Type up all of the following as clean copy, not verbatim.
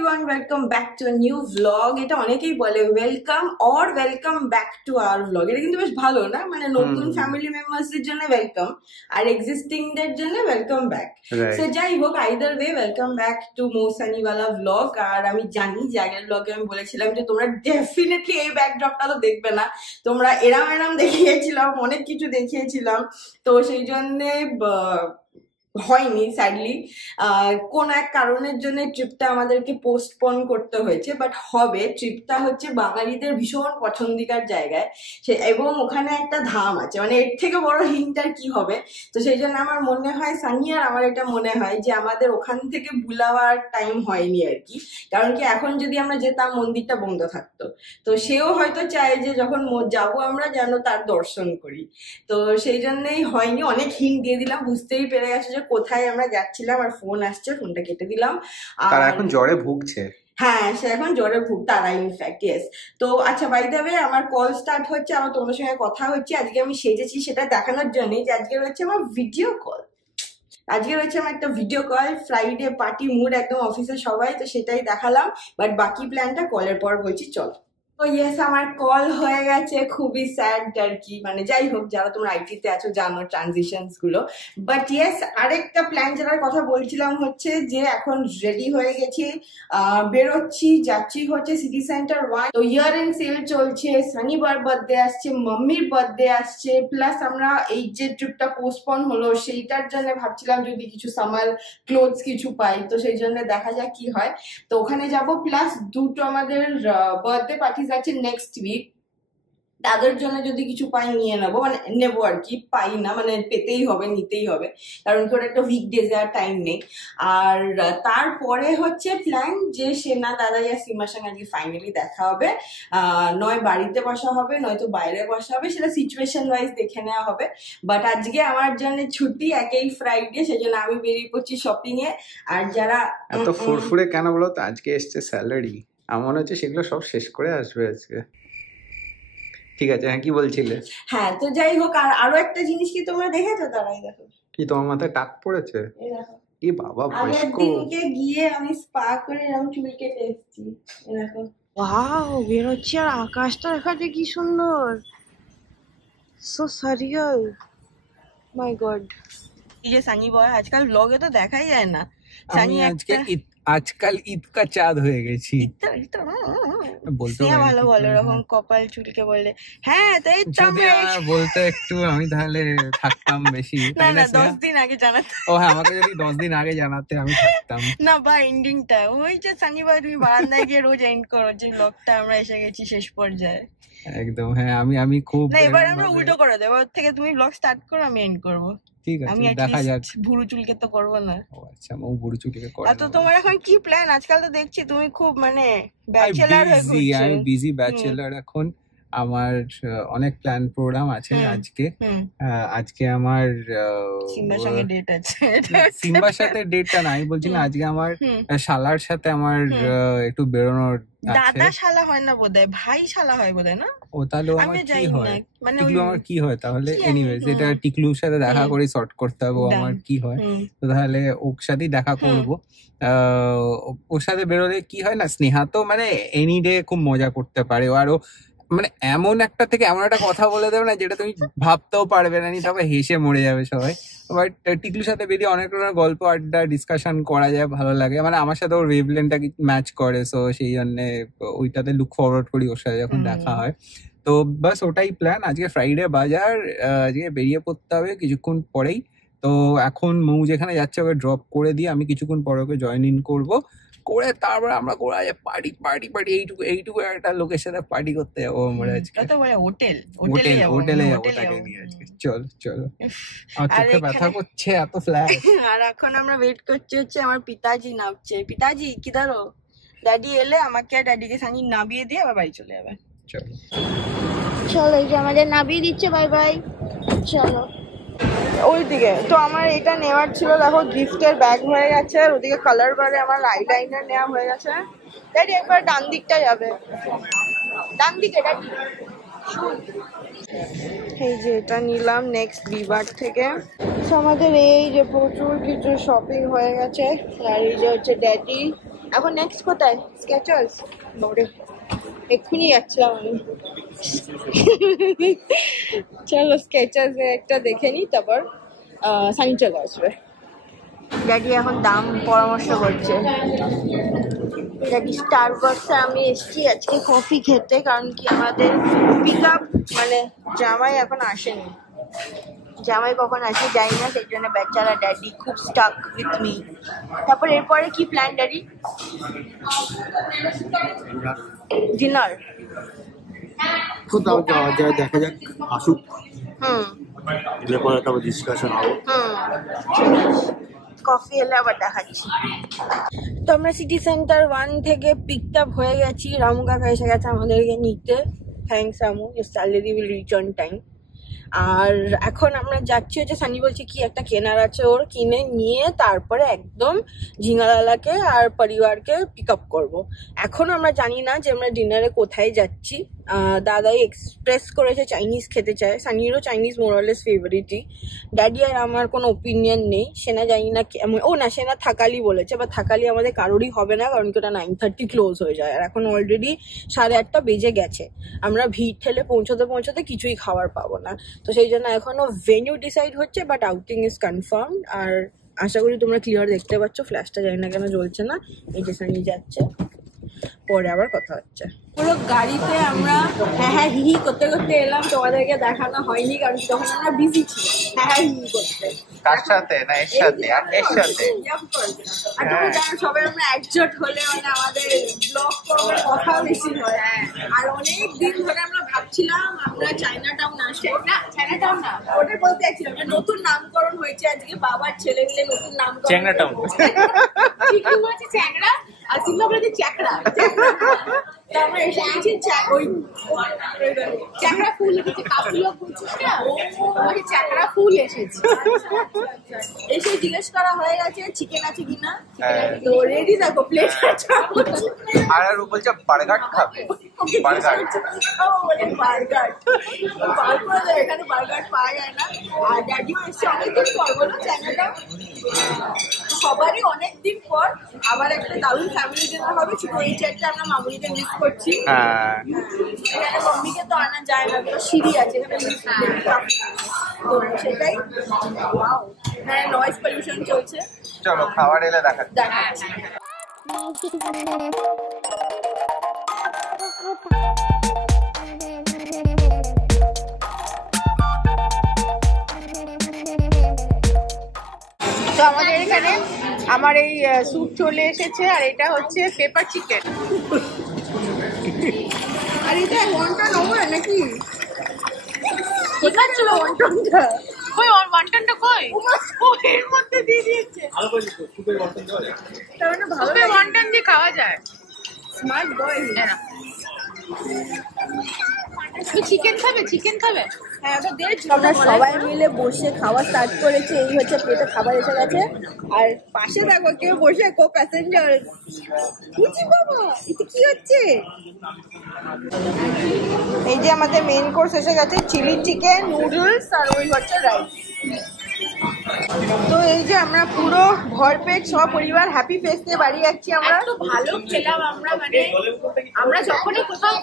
everyone, welcome back to a new vlog. এটা অনেকেই বলে welcome or welcome back to our vlog. এটা কিন্তু বেশ ভালো না, মানে নতুন ফ্যামিলি মেম্বারসদের জন্য ওয়েলকাম আর এক্সিস্টিং দের জন্য ওয়েলকাম ব্যাক। সো যাই হোক, either way welcome back to মৌসানিওয়ালা ভ্লগ। আর আমি জানি যে আগের ভ্লগে আমি বলেছিলাম যে তোমরা ডেফিনেটলি এই ব্যাকড্রপটা তো দেখবে না, তোমরা এরাম দেখিয়েছিলাম, অনেক কিছু দেখিয়েছিলাম, তো সেই জন্যে হয়নি স্যাডলি। কোন এক কারণের জন্য ট্রিপটা আমাদেরকে পোস্টপোন করতে হয়েছে, বাট হবে। ট্রিপটা হচ্ছে বাঙালিদের ভীষণ পছন্দিকার জায়গায় এবং ওখানে একটা ধাম আছে, মানে এর থেকে বড় হিন্ট আর কি হবে। তো সেই জন্য আমার মনে হয় সানি আর আমার এটা মনে হয় যে আমাদের ওখান থেকে বুলাবার টাইম হয়নি আর কি। কারণ কি এখন যদি আমরা যেতাম মন্দিরটা বন্ধ থাকতো, তো সেও হয়তো চায় যে যখন যাবো আমরা যেন তার দর্শন করি। তো সেই জন্যই হয়নি। অনেক হিন্ট দিয়ে দিলাম, বুঝতেই পেরে গেছে কোথায় আমরা যাচ্ছিলাম। আর ফোন আসছে, ফোনটা কেটে দিলাম। আর এখন জ্বরে ভুগছে। হ্যাঁ, সে এখন জ্বরে তারা ইনফ্যাক্ট ইয়েস। তো আচ্ছা, বাই দ্য ওয়ে আমার কল স্টার্ট হচ্ছে, আমার তোমার সঙ্গে কথা হচ্ছে। আজকে আমি সেজেছি সেটা দেখানোর জন্যই যে আজকে রয়েছে আমার ভিডিও কল। আজকে রয়েছে আমার একটা video call, friday party mood একদম অফিসে সবাই, তো সেটাই দেখালাম। বাট বাকি প্ল্যানটা কলের পর বলছি, চল। তো ইয়েস, আমার কল হয়ে গেছে, খুবই স্যাড আর কি। মানে যাই হোক, যারা তোমরা আইটিতে আছো জানো ট্রানজিশনস গুলো। বাট ইয়েস, আরেকটা প্ল্যান যেটার কথা বলছিলাম হচ্ছে যে এখন রেডি হয়ে গেছি, বেরোচ্ছি, যাচ্ছি হচ্ছে সিটি সেন্টার 1। তো ইয়ার এন্ড সেল চলছে, শনিবার বার্থডে আসছে, মাম্মির বার্থডে আসছে, প্লাস আমরা এই যে ট্রিপটা পোস্টপন হলো সেইটার জন্য ভাবছিলাম যদি কিছু সামার ক্লোথস কিছু পাই, তো সেই জন্য দেখা যাক কি হয়। তো ওখানে যাব, প্লাস দুটো আমাদের বার্থডে পার্টি আছে নেক্সট উইক, তাদের জন্য যদি কিছু পাই নিয়ে নেবো, মানে নেবো আর কি। পাই না মানে পেতেই হবে, নিতেই হবে, কারণ কি ওর একটা উইকডেজে আর টাইম নেই। আর তারপরে হচ্ছে প্ল্যান যে সেনা দাদা ইয়া সীমার সঙ্গে আজকে ফাইনালি দেখা হবে। নয় বাড়িতে বসা হবে, নয়তো বাইরে বসা হবে, সেটা সিচুয়েশন ওয়াইজ দেখে নেওয়া হবে। বাট আজকে আমার জন্য ছুটি, একেই ফ্রাইডে, সেজন্য আমি বেরিয়ে পড়ছি শপিং এ। আর যারা এত ফুরফুরে কেন বলো তো, আজকে এসছে স্যালারি, আমার হচ্ছে সেগুলো সব শেষ করে আসবে আজকে। ঠিক আছে, হ্যাঁ কি বলছিলে? হ্যাঁ, তো যাই হোক, আর আরো একটা জিনিস কি তোমরা দেখেছো? তারাই দেখো, কি তোমার মাথায় টাক পড়েছে? এই দেখো, এই বাবা আগের দিনকে গিয়ে আমি স্পা করে এরকম চুল কেটে এসেছি। এই দেখো, ওয়াও, বেরোচ্ছি আর আকাশটা দেখাচ্ছে কি সুন্দর, সো সারিয়াল, মাই গড। এই যে সানি বয়, আজকাল ব্লগে তো দেখাই যায় না। সানি আজকাল ঈদ কা চাঁদ হয়ে গেছি। বলতে ভালো বলো, এরকম কপাল চুলকে বললে। হ্যাঁ, তাই তো বলতে একটু আমি তাহলে থাকতাম বেশি। না না, 10 দিন আগে জানাতে। ও হ্যাঁ, আমাকে যদি 10 দিন আগে জানাতে আমি থাকতাম না। বা এন্ডিংটা ওই যে সানি ভাই তুমি বারান্দায় গিয়ে রোজ এন্ড করো যে ব্লগটা আমরা এসে গেছি শেষ পর্যায়ে। একদম হ্যাঁ, আমি খুব না, এবার আমরা উল্টো করে দেবো, এবার থেকে তুমি ব্লগ স্টার্ট করো, আমি এন্ড করবো। ঠিক আছে, দেখা যাক। ভুরু চুলকে তো করবো না। ও আচ্ছা, ও ভুরু চুলকে করে। তো তোমার এখন কি প্ল্যান? আজকাল তো দেখছি তুমি খুব মানে ব্যাচেলর হয়ে ঘুরছো। আমি বিজি ব্যাচেলর এখন। আমার অনেক প্ল্যান প্রোগ্রাম আছে আজকে। আজকে আমার সিম্বার সঙ্গে ডেট আছে। সিম্বার সাথে ডেটটা না, আমি বলছি না, আজকে আমার শালার সাথে আমার একটু বেরোনোর। দাদা শালা হয় না বোধহয়, ভাই শালা হয় বোধহয় না? ও তাহলে আমার কি হয়, টিকলু আমার কি হয় তাহলে? এনিওয়েজ, এটা টিকলুর সাথে দেখা করে সর্ট করতে হবে আমার কি হয়। তো তাহলে ওর সাথেই দেখা করবো। ওর সাথে বেরোলে কি হয় না, স্নেহা তো মানে এনি ডে খুব মজা করতে পারে। আরো মানে এমন একটা থেকে এমন একটা কথা বলে দেবে না যেটা তুমি ভাবতেও পারবে না, তবে হেসে মরে যাবে সবাই। বাট টিকলুর সাথে বেরিয়ে অনেক রকমের গল্প আড্ডা ডিসকাশন করা যায়, ভালো লাগে। মানে আমার সাথে ওর ওয়েভলেন্থটা ম্যাচ করে, সো সেই জন্যে ওইটাতে লুক ফরওয়ার্ড করি ওর সাথে যখন দেখা হয়। তো বাস ওটাই প্ল্যান। আজকে ফ্রাইডে বাজার, আজকে বেরিয়ে পড়তে হবে কিছুক্ষণ পরেই। তো এখন মৌ যেখানে যাচ্ছে ওকে ড্রপ করে দিয়ে আমি কিছুক্ষণ পরে ওকে জয়েন ইন করবো, করে তারপরে আমরা করা যায় পার্টি পার্টি পার্টি এইটুকু একটা লোকের সাথে পার্টি করতে যাবো আমরা আজকে। হোটেলে যাবো তাকে নিয়ে আজকে। চল চলো, আমার চোখে ব্যথা করছে, এত ফ্ল্যাশ। আর এখন আমরা ওয়েট করছি হচ্ছে আমার পিতাজি নামছে। পিতাজি কিধারো? ড্যাডি এলে আমাকে আর ড্যাডিকে সানি নামিয়ে দিয়ে আবার বাড়ি চলে যাবে। চলো চলো, এই যে আমাদের নামিয়ে দিচ্ছে, বাই বাই। চলো ওইদিকে। তো আমার এটা নেওয়ার ছিল, দেখো গিফটের ব্যাগ হয়ে গেছে, আর ওদিকে কালার বারে আমার আইলাইনার নেওয়া হয়ে গেছে। ড্যাডি একবার ডান দিকটা যাবে, ডান দিকে ড্যাডি। এই যে এটা নিলাম নেক্সট বিবার থেকে। আমাদের এই যে প্রচুর কিছু শপিং হয়ে গেছে। আর এই যে হচ্ছে ড্যাডি, এখন নেক্সট কোথায়? স্কেচার্স। দৌড়ে এক্ষুনি যাচ্ছিলাম আমি। চলো স্কেচার্স একটা দেখে নিই, তারপর সানি চলে আসবে। ড্যাডি এখন দাম পরামর্শ করছে। ড্যাডি স্টারবাকসে আমি এসেছি আজকে কফি খেতে, কারণ কি আমাদের পিক আপ মানে জামাই এখন আসেনি। জামাই কখন আসে যাই না, সেই জন্য বেচারা ড্যাডি খুব স্টাক উইথ মি। তারপর এরপরে কি প্ল্যান ড্যাডি? ডিনার কোথাও যাওয়া যায়, দেখা যাক আসুক। এরপরে তারপর ডিসকাশন হবে। কফি এলে আবার দেখাচ্ছি। তো আমরা সিটি সেন্টার 1 থেকে পিকড আপ হয়ে গেছি। রামু কাকা এসে গেছে আমাদেরকে নিতে। Thanks Ramu, your salary will reach on time. আর এখন আমরা যাচ্ছি হচ্ছে, সানি বলছে কি একটা কেনার আছে ওর, কিনে নিয়ে তারপরে একদম ঝিঙ্গালালাকে আর পরিবারকে পিক আপ করবো। এখন আমরা জানি না যে আমরা ডিনারে কোথায় যাচ্ছি। দাদাই এক্সপ্রেস করেছে চাইনিজ খেতে চায়, সানিরও চাইনিজ মোরালেস ফেভারিটই। ড্যাডি আর আমার কোনো ওপিনিয়ন নেই। সেনা জানি না কেমন, ও না সেনা থাকালি বলেছে, বা থাকালি আমাদের কারোরই হবে না, কারণ কি ওটা 9:30 ক্লোজ হয়ে যায়, আর এখন অলরেডি 8:30 বেজে গেছে। আমরা ভিড় ঠেলে পৌঁছতে কিছুই খাবার পাবো না। তো সেই জন্য এখনো ভেনিউ ডিসাইড হচ্ছে, বাট আউটিং ইজ কনফার্ম। আর আশা করি তোমরা ক্লিয়ার দেখতে পাচ্ছ, ফ্ল্যাশটা জানি না কেন জ্বলছে না। এই যে সানি যাচ্ছে, পরে আবার কথা হচ্ছে। পুরো গাড়িতে আমরা হ্যাঁ হি করতে করতে এলাম, তোমাদেরকে দেখানো হয়নি কারণ তখন আমরা বিজি ছিলাম হ্যাঁ হি করতে। কার সাথে? না এর সাথে? আর এর সাথে? আর তোমরা জানো সবাই আমরা একজোট হলে মানে আমাদের ব্লগ করার কথা বেশি হয়। আর অনেক দিন ধরে আমরা ভাবছিলাম আমরা চায়না টাউন আসে না, চায়না টাউন না ওটা বলতে চাইছিলাম, নতুন নামকরণ হয়েছে আজকে, বাবার ছেলে মিলে নতুন নামকরণ, চ্যাংড়া টাউন। ঠিক আছে চ্যাংড়া, আর সিংহ বলতে চ্যাকড়া। আমরা এসে গেছি ওই চ্যাকড়া ফুল এসেছে, কাকুলো বলছিস না, ওই চ্যাকড়া ফুল এসেছে। এসে জিজ্ঞেস করা হয়ে গেছে চিকেন আছে কিনা, তো রেডি দেখো প্লেট। আর ও বলছে বার্গার খাবে, বার্গার। এখানে বার্গার পাওয়া যায় না। আর ড্যাডিও এসছে অনেকদিন পর, বলো চ্যানেলটা সবারই অনেকদিন পর আবার একটা দারুণ ফ্যামিলি ডিনার হবে। শুধু এই চারটা আমরা মামুনিকে মিস করছি। এখানে মাম্মিকে তো আনা যায় না, তো সিঁড়ি আছে এখানে, তো সেটাই। হ্যাঁ নয়েজ পলিউশন চলছে। চলো খাবার এলে দেখাচ্ছি। তো আমাদের এখানে আমার এই স্যুপ চলে এসেছে, আর এটা হচ্ছে পেপার চিকেন। আর এটা ওয়ান্টন ওভার নাকি? কোথায় ছিল ওয়ান্টনটা? কই ওয়ান্টনটা কই? ও এর মধ্যে দিয়ে দিয়েছে। ভালো করে সুপে ওয়ান্টন দেওয়া যায়, তার মানে ভালো ওয়ান্টন দিয়ে খাওয়া যায়। Smart boy. হ্যাঁ চিকেন খাবে, চিকেন খাবে। হ্যাঁ ওটা দে। আমরা সবাই মিলে বসে খাওয়া স্টার্ট করেছি। এই হচ্ছে প্লেটে খাবার এসে গেছে, আর পাশে দেখো কেউ বসে কো প্যাসেঞ্জার। বুঝি বাবা এটা কি হচ্ছে? এই যে আমাদের মেইন কোর্স এসে গেছে, চিলি চিকেন, নুডলস আর ওই হচ্ছে রাইস। তো এই যে আমরা পুরো ভরপেট সব পরিবার হ্যাপি ফেস নিয়ে বাড়ি যাচ্ছি। আমরা তো ভালো খেলাম। আমরা মানে আমরা যখনই কোথাও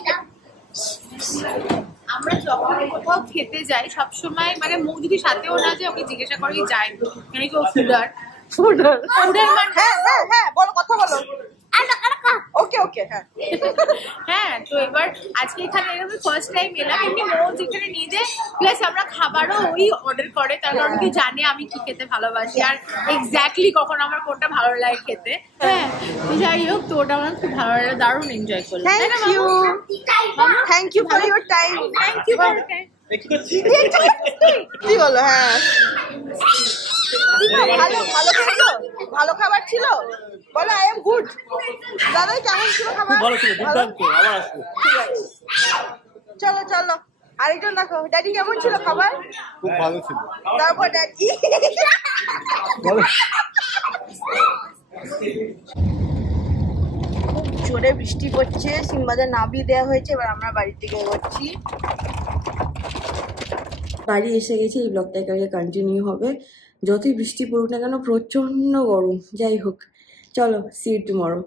খেতে যাই সবসময় মানে মুখ যদি সাথেও না যায় ওকে জিজ্ঞাসা করেই যায় কেন কি ও ফুডার মানে হ্যাঁ বলো কথা বলো। ওকে ওকে হ্যাঁ তো এবার আজকে এখানে এরকম ফার্স্ট টাইম এলাম। এমনি মো যেখানে নিয়ে যায় প্লাস আমরা খাবারও ওই অর্ডার করে, তার কারণ কি জানে আমি কি খেতে ভালোবাসি আর এক্স্যাক্টলি কখন আমার কোনটা ভালো লাগে খেতে। হ্যাঁ যাই হোক, তো ওটা আমার খুব ভালো লাগে, দারুণ এনজয় করলাম। Thank you for your time. Thank you for time. কি বলো? হ্যাঁ ভালো ভালো খেয়েছো, ভালো খাবার ছিল বলো। I am good. দাদা কেমন ছিল খাবার? ভালো ছিল, দুর্দান্ত। আবার আসবো। ঠিক আছে চলো চলো। আরেকজন দেখো ড্যাডি কেমন ছিল খাবার? খুব ভালো ছিল। তারপর ড্যাডি জোরে বৃষ্টি পড়ছে, সিম্বাদের নাবি দেওয়া হয়েছে। এবার আমরা বাড়ির দিকে এগোচ্ছি। বাড়ি এসে গেছি। এই ব্লগটা একেবারে কন্টিনিউ হবে, যতই বৃষ্টি পড়ুক না কেন প্রচন্ড গরম। যাই হোক চলো, সি ইউ টুমরো।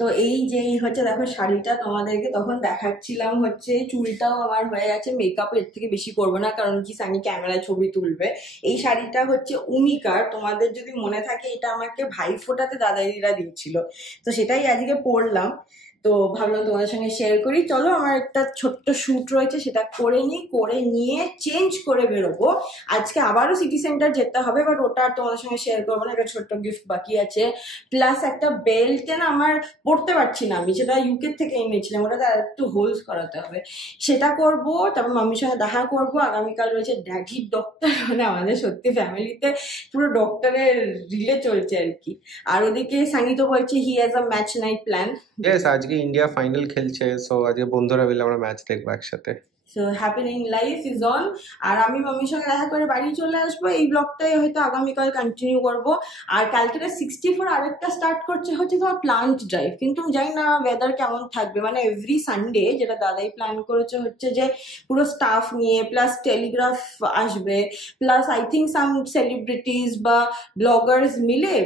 তো এই যেই হচ্ছে দেখো শাড়িটা তোমাদেরকে তখন দেখাচ্ছিলাম, হচ্ছে চুলটাও আমার হয়ে গেছে, মেকআপ এর থেকে বেশি করবো না কারণ কি সানি ক্যামেরায় ছবি তুলবে। এই শাড়িটা হচ্ছে উমিকার, তোমাদের যদি মনে থাকে এটা আমাকে ভাইফোঁটাতে দাদাইরা দিয়েছিল, তো সেটাই আজকে পরলাম। তো ভাবলাম তোমাদের সঙ্গে শেয়ার করি। চলো আমার একটা ছোট্ট শ্যুট রয়েছে, সেটা করে নিই, করে নিয়ে চেঞ্জ করে বেরোবো। আজকে আবারও সিটি সেন্টার যেতে হবে, বাট ওটা তোমাদের সঙ্গে শেয়ার করবো না, একটা ছোট্ট গিফট বাকি আছে। প্লাস একটা বেল্ট না আমার পড়তে পারছি না, আমি সেটা ইউকে থেকে এনেছিলাম, ওটাতে আর একটু হোলস করাতে হবে, সেটা করবো। তারপর মাম্মির সঙ্গে দেখা করবো। আগামীকাল রয়েছে ড্যাডির ডক্টর, মানে আমাদের সত্যি ফ্যামিলিতে পুরো ডক্টরের রিলে চলছে আর কি। আর ওদিকে সানি তো বলছে he has a match night plan. আজকে ইন্ডিয়া ফাইনাল খেলছে, সো আজকে বন্ধুরা মিলে আমরা ম্যাচ দেখবো একসাথে। So happening life is on. আর আমি মাম্মির সঙ্গে দেখা করে বাড়ি চলে আসবো। এই ব্লগটাই হয়তো আগামীকাল কন্টিনিউ করবো। আর কালকে 64 আরেকটা স্টার্ট করছে হচ্ছে তোমার প্লান্ট ড্রাইভ, কিন্তু জানি না ওয়েদার কেমন থাকবে। মানে এভরি সানডে যেটা দাদাই প্ল্যান করেছে হচ্ছে যে পুরো স্টাফ নিয়ে, প্লাস টেলিগ্রাফ আসবে, plus I think some celebrities বা ব্লগার্স মিলে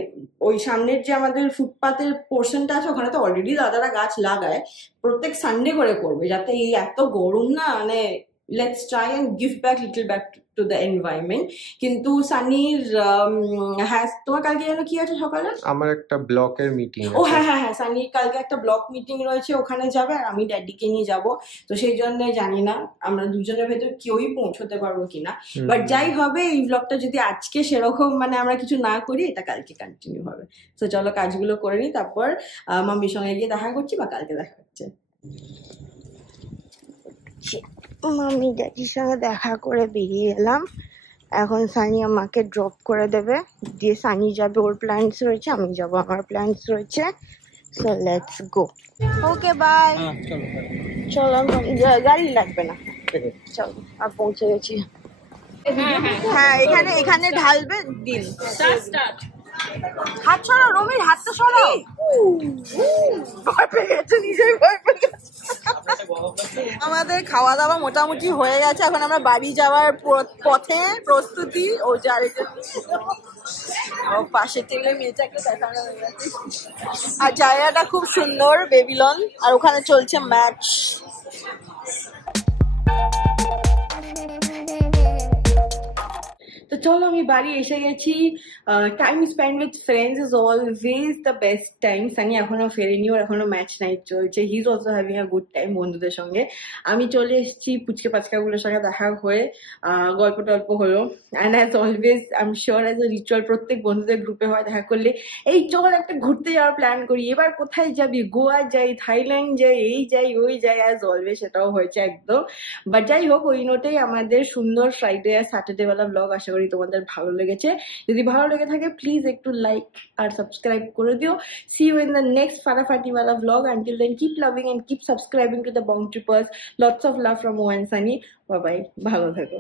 ওই সামনের যে আমাদের ফুটপাতের পোর্শনটা আছে ওখানে তো অলরেডি দাদারা গাছ লাগায়, প্রত্যেক সানডে করে করবে, যাতে এই এত গরম না, মানে let's try and give back little back to the environment. কিন্তু সানির হ্যাঁ, তোমার কালকে যেন কি আছে সকালে? আমার একটা ব্লকের মিটিং। ও হ্যাঁ হ্যাঁ হ্যাঁ, সানির কালকে একটা ব্লক মিটিং রয়েছে, ওখানে যাবে, আর আমি ড্যাডিকে নিয়ে যাব। তো সেই জন্য জানি না আমরা দুজনের ভেতর কেউই পৌঁছতে পারবো কিনা, বাট যাই হবে এই ব্লগটা যদি আজকে সেরকম মানে আমরা কিছু না করি, এটা কালকে কন্টিনিউ হবে। তো চলো কাজগুলো করে নিই, তারপর মাম্মির সঙ্গে গিয়ে দেখা করছি বা কালকে দেখা হচ্ছে। মাম্মি ড্যাডির সঙ্গে দেখা করে বেরিয়ে এলাম। এখন সানি আমাকে ড্রপ করে দেবে, দিয়ে সানি যাবে, ওর প্ল্যান্স রয়েছে, আমি যাব, আমার প্ল্যান্স রয়েছে। So let's go. Okay bye. চলো গাড়ি লাগবে না, চলো আর পৌঁছে গেছি। হ্যাঁ এখানে এখানে ঢালবে দিন। হাত ছড়াও রমির, হাতটা ছড়াও। ভয় পেয়ে গেছে, নিজেই ভয় পেয়ে গেছে। আমাদের খাওয়া দাওয়া মোটামুটি হয়ে গেছে, এখন আমরা বাড়ি যাওয়ার পথে প্রস্তুতি। ও যার পাশে টেলে মেয়েটাকে দেখানো হয়ে গেছে। আর জায়গাটা খুব সুন্দর, বেবিলন, আর ওখানে চলছে ম্যাচ। তো চলো আমি বাড়ি এসে গেছি। Time spend with friends is always the best time. Sunny এখনো ফেরেনি, ওর এখনো ম্যাচ নাইট চলছে, he is also having a good time বন্ধুদের সঙ্গে। আমি চলে এসেছি, পুচকে পাচকাগুলোর সঙ্গে দেখা হয়ে গল্প টল্প হলো। And as always I am sure as a ritual প্রত্যেক বন্ধুদের গ্রুপে হয় দেখা করলে, এই চল একটা ঘুরতে যাওয়ার প্ল্যান করি, এবার কোথায় যাবি, গোয়া যাই, থাইল্যান্ড যাই, এই যাই ওই যাই। অ্যাজ অলওয়েজ সেটাও হয়েছে একদম। বাট যাই হোক, ওই নোটেই আমাদের সুন্দর ফ্রাইডে আর স্যাটারডে বেলা ব্লগ আশা করি তোমাদের ভালো লেগেছে। যদি ভালো লেগে থাকে প্লিজ একটু লাইক আর সাবস্ক্রাইব করে দিও। See you in the next ফাটাফাটি ওয়ালা blog. Until then keep loving and keep subscribing to the Bong Trippers. Lots of love from ও এন্ড সানি। বাই বাই, ভালো থেকো।